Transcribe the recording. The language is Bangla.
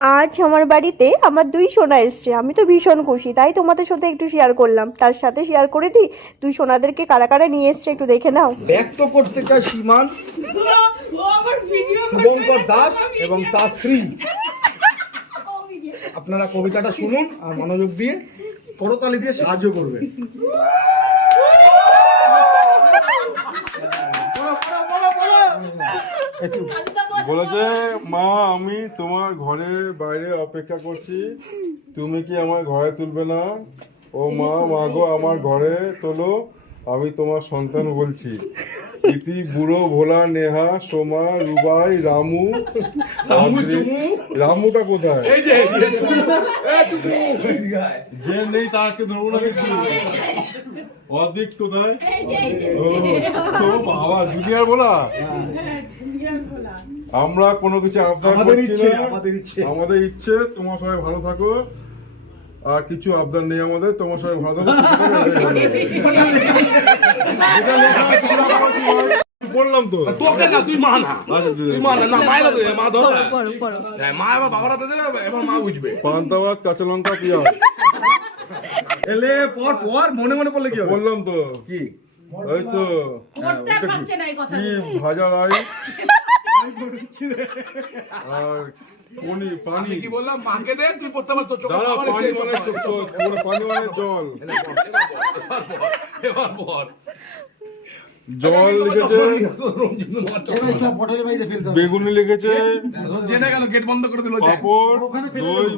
আজ আমার বাড়িতে আমার 2 সোনা এসছে। আমি তো ভীষণ খুশি, তাই তোমাদের সাথে একটু শেয়ার করলাম। তার সাথে শেয়ার করে দিই 2 সোনাদেরকে কারা কারা নিয়ে এসছে, একটু দেখে নাও। ব্যক্ত করতে চায় সীমান শুভঙ্কর দাস এবং তার স্ত্রী। আপনারা কবিতাটা শুনুন আর মনোযোগ দিয়ে করতালি দিয়ে সাহায্য করবেন। বলেছে, মা আমি তোমার ঘরের বাইরে অপেক্ষা করছি, তুমি কি আমার ঘরে তুলবে না? ও মা, মাগো আমার ঘরে তোলো, আমি তোমার সন্তান বলছি। ইতি বুড়ো ভোলা নেহা সোমা রুবাই রামু। রামুটা কোথায়? যে নেই তাকে ধরবো না কিন্তু। অদিক কোথায়? ও বাবা, জুনিয়র বলা। আমরা কোনো কিছু আবদার করছি না, আমাদের ইচ্ছে তোমার সবাই ভালো থাকো, আর কিছু আবদার নেই আমাদের, তোমার সবাই ভালো থাকো। বললাম তো তোকে না, তুই মা না, তুই মা না, না মায়েরা দেবে, মা ধর না। মা এবার বাবারা দেবে, এবার মা বুঝবে। পান্তাবাদ, কাঁচা লঙ্কা, পেঁয়াজ। এলে পর পর মনে মনে পড়লে কি হবে? বললাম তো কি ওই তো কি ভাজা রাই আর পানি। কি বললাম? মাকে দে, তুই পড়তে পারতো। দাঁড়া, পানি মানে পানি মানে জল। এবার বল। জল লিখেছে, বেগুনি লিখেছে, জেনে গেল, গেট বন্ধ করে দিল। পাঁপড়, দই।